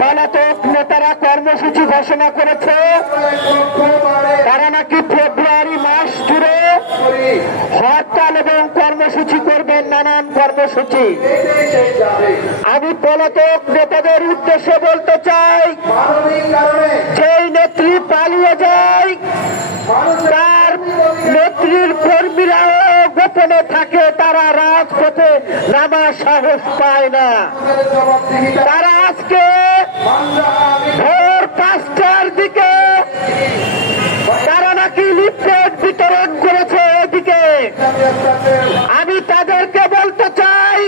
পলাতক নেতারা কর্মসূচি ঘোষণা করেছে, তারা নাকি ফেব্রুয়ারি মাস জুড়ে হরতাল এবং কর্মসূচি করবেন, নানান কর্মসূচি। আমি পলাতক নেতাদের উদ্দেশ্যে বলতে চাই, যেই নেত্রী পালিয়ে যায় তার নেত্রীর কর্মীরাও গোপনে থাকে, তারা রাজপথে নামার সাহস পায় না। তারা আজকে ভোর 5টার দিকে তারা নাকি লিফলেট বিতরণ করেছে। এদিকে আমি তাদেরকে বলতে চাই,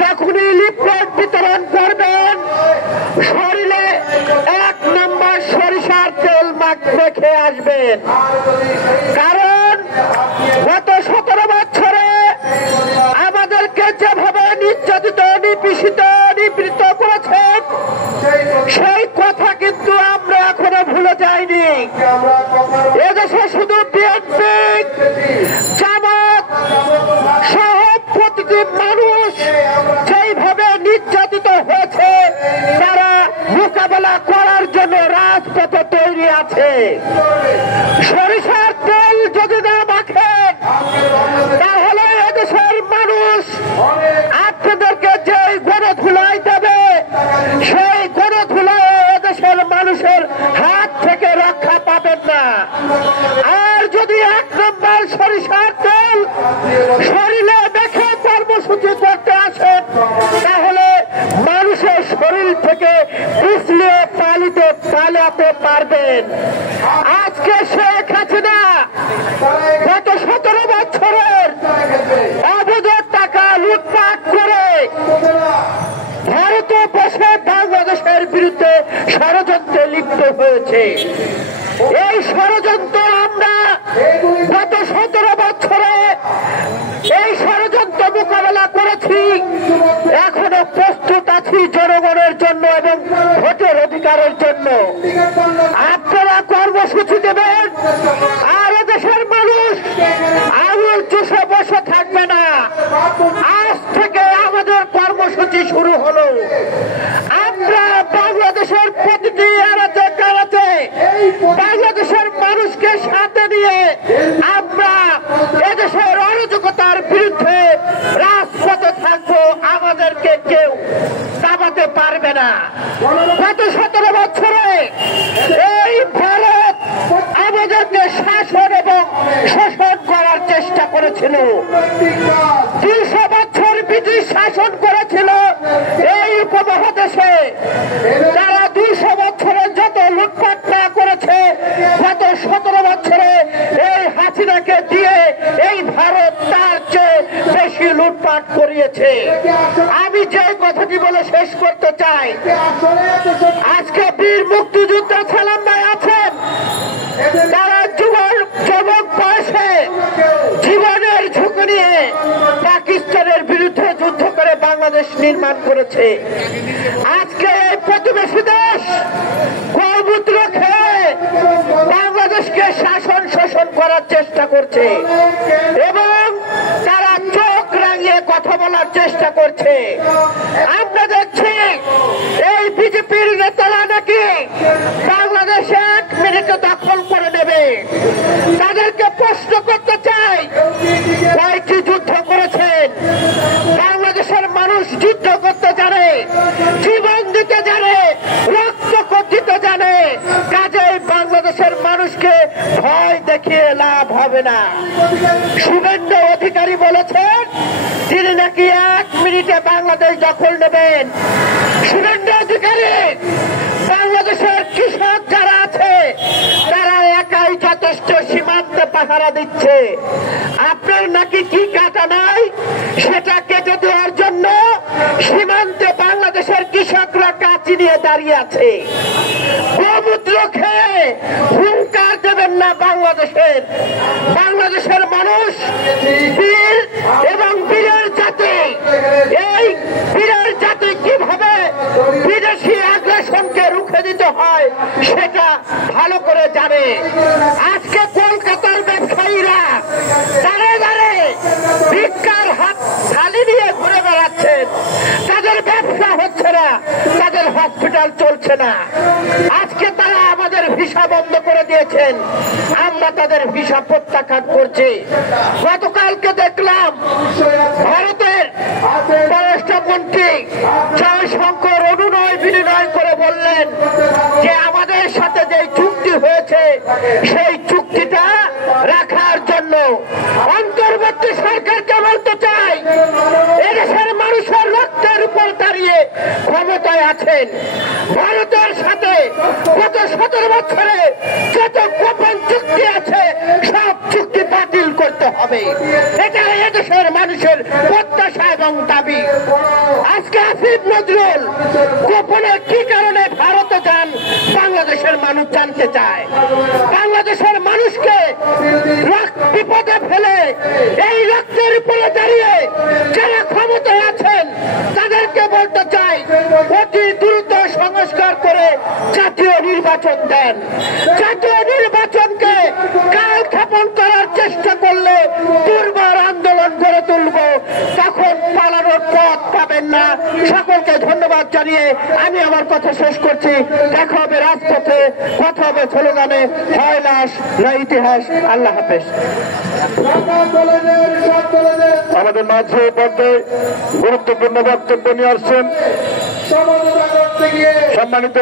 যখনই লিফলেট বিতরণ করবেন শরীরে 1 নম্বর সরিষার তেল মেখে আসবেন, কারণ গত 17 বছরে আমাদেরকে যেভাবে নির্যাতিত, নিপীড়িত, নিবৃত্ত করেছেন সেই কথা কিন্তু আমরা এখনো ভুলে যাইনি। এদেশে শুধু বিএনপি, জামাত সহ প্রতিটি মানুষ যেইভাবে নির্যাতিত হয়েছে তারা মোকাবেলা করার জন্য রাজপথে তৈরি আছে। সরিষার তেল যদি না মাখেন তাহলে এদেশের মানুষ আপনাদেরকে যেই গণধুলাই দেবে সেই গণধুলায় এদেশের মানুষের হাত থেকে রক্ষা পাবেন না। আর যদি 1 নম্বর সরিষার তেল শরীরে দেখে কর্মসূচি করতে আসেন তাহলে মানুষের শরীর থেকে পিছলে পালাতে পারবেন। আজকে শেখ হাসিনা গত 17 বছরের অবৈধ টাকা লুটপাট করে ভারতে বসে বাংলাদেশের বিরুদ্ধে ষড়যন্ত্রে লিপ্ত হয়েছে। এই ষড়যন্ত্র আমরা গত 17 বছরে এই ষড়যন্ত্র মোকাবেলা করেছি, এখনো প্রস্তুত আছি জনগণের জন্য এবং ভোটের অধিকারের জন্য। আপনারা কর্মসূচি দেবেন আর দেশের মানুষ আঙুল চুষে বসে থাকবে না। আজ থেকে আমাদের কর্মসূচি শুরু হলো। আমরা বাংলাদেশের প্রতিটি এলাকাতে বাংলাদেশের মানুষকে সাথে নিয়ে আমরা এদেশের অরাজকতার বিরুদ্ধে রাজপথে থাকবো। আমাদেরকে কেউ দাবাতে পারবে না। গত 17 বছরে এই ভারত আমাদেরকে শাসন এবং শোষণ করার চেষ্টা করেছিল। 200 বছর ব্রিটিশ শাসন করেছিল এই উপমহাদেশে। তারা 200 বছরে যত লুটপাট না করেছে গত 17 বছরে এই হাসিনাকে দিয়ে এই ভারত তার চেয়ে বেশি লুটপাট করিয়েছে। আমি যে কথাটি বলে শেষ করতে চাই, আজকে বীর মুক্তিযোদ্ধা সালাম ভাই আছেন, তারা যুবক বয়সে জীবনের ঝুঁকি নিয়ে পাকিস্তানের বিরুদ্ধে যুদ্ধ করে বাংলাদেশ নির্মাণ করেছে। আজকে এই প্রতিবেশী দেশ গোমূত্র খেয়ে বাংলাদেশকে শাসন শোষণ করার চেষ্টা করছে এবং তারা চোখ রাঙিয়ে কথা বলার চেষ্টা করছে। আমরা দেখছি এই বিজেপির নেতারা নাকি বাংলাদেশে 1 মিনিটে দখল করে নেবে। তাদেরকে প্রশ্ন করতে চাই, কয়টি যুদ্ধ করেছেন? বাংলাদেশের মানুষ যুদ্ধ করতে জানে, জীবন দিতে জানে, রক্ত দিতে জানে। কাজেই বাংলাদেশের মানুষকে ভয় দেখিয়ে লাভ হবে না। শুভেন্দু অধিকারী বলেছেন তিনি নাকি 1 মিনিটে বাংলাদেশ দখল নেবেন। শুভেন্দু অধিকারী বাংলাদেশের কৃষক যারা আছে তারা একাই যথেষ্ট সীমান্তে পাহারা দিচ্ছে। আপনার নাকি কি কাটা নাই সেটা কেটে দেওয়ার জন্য সীমান্তে বাংলাদেশের কৃষকরা কাঁচি নিয়ে দাঁড়িয়ে আছে। গোমূত্র খেয়ে হুঙ্কার দেবেন না বাংলাদেশের মানুষ বীর এবং বীরের জাতি। এই বীরের জাতি কিভাবে বিদেশি আগ্রাসনকে রুখে দিতে হয় সেটা ভালো করে জানে। আজকে কলকাতার ব্যবসায়ীরা দাঁড়ে দাঁড়ে ভিক্ষার হাত থালি নিয়ে ঘুরে বেড়াচ্ছেন, তাদের ব্যবসা হচ্ছে না, তাদের হসপিটাল চলছে না। আজকে তারা আমাদের ভিসা বন্ধ করে দিয়েছেন, আমরা তাদের ভিসা প্রত্যাখ্যান করছি। গতকালকে দেখলাম ভারতের পররাষ্ট্রমন্ত্রী জয়শঙ্কর অনুনয় বিনিময় করে বললেন যে আমাদের সাথে যে চুক্তি হয়েছে সেই চুক্তিটা রাখার জন্য অন্তর্বর্তী সরকারকে বলতে চাই, এদেশের মানুষের রক্তের উপর দাঁড়িয়ে ক্ষমতায় আছেন। ভারতের সাথে গত 17 বছরে যত গোপন চুক্তি আছে সব চুক্তি বাতিল করতে হবে, এটা এদেশের মানুষের প্রত্যাশা এবং দাবি। আজকে আসিফ নজরুল গোপনে কি কারণে ভারতে যান বাংলাদেশের মানুষ জানতে চায়। বাংলাদেশের মানুষকে বিপদে ফেলে এই রক্তের উপরে দাঁড়িয়ে যারা ক্ষমতায় আছেন তাদেরকে বলতে চাই অতি দ্রুত সংস্কার করে জাতীয় নির্বাচন দেন। জাতীয় নির্বাচনকে কালক্ষেপণ করার চেষ্টা করলে দুর্বার আন্দোলন গড়ে তুলব, তখন পালানোর পথ পাবেন না। সকলকে ধন্যবাদ জানিয়ে আমি আমার কথা শেষ করছি। দেখা হবে রাজপথে, কথা হবে স্লোগানে, হয় লাশ না ইতিহাস। আল্লাহ হাফেজ। আমাদের মাঝে পর্যায়ে গুরুত্বপূর্ণ বক্তব্য নিয়ে আসছেন সম্মানিত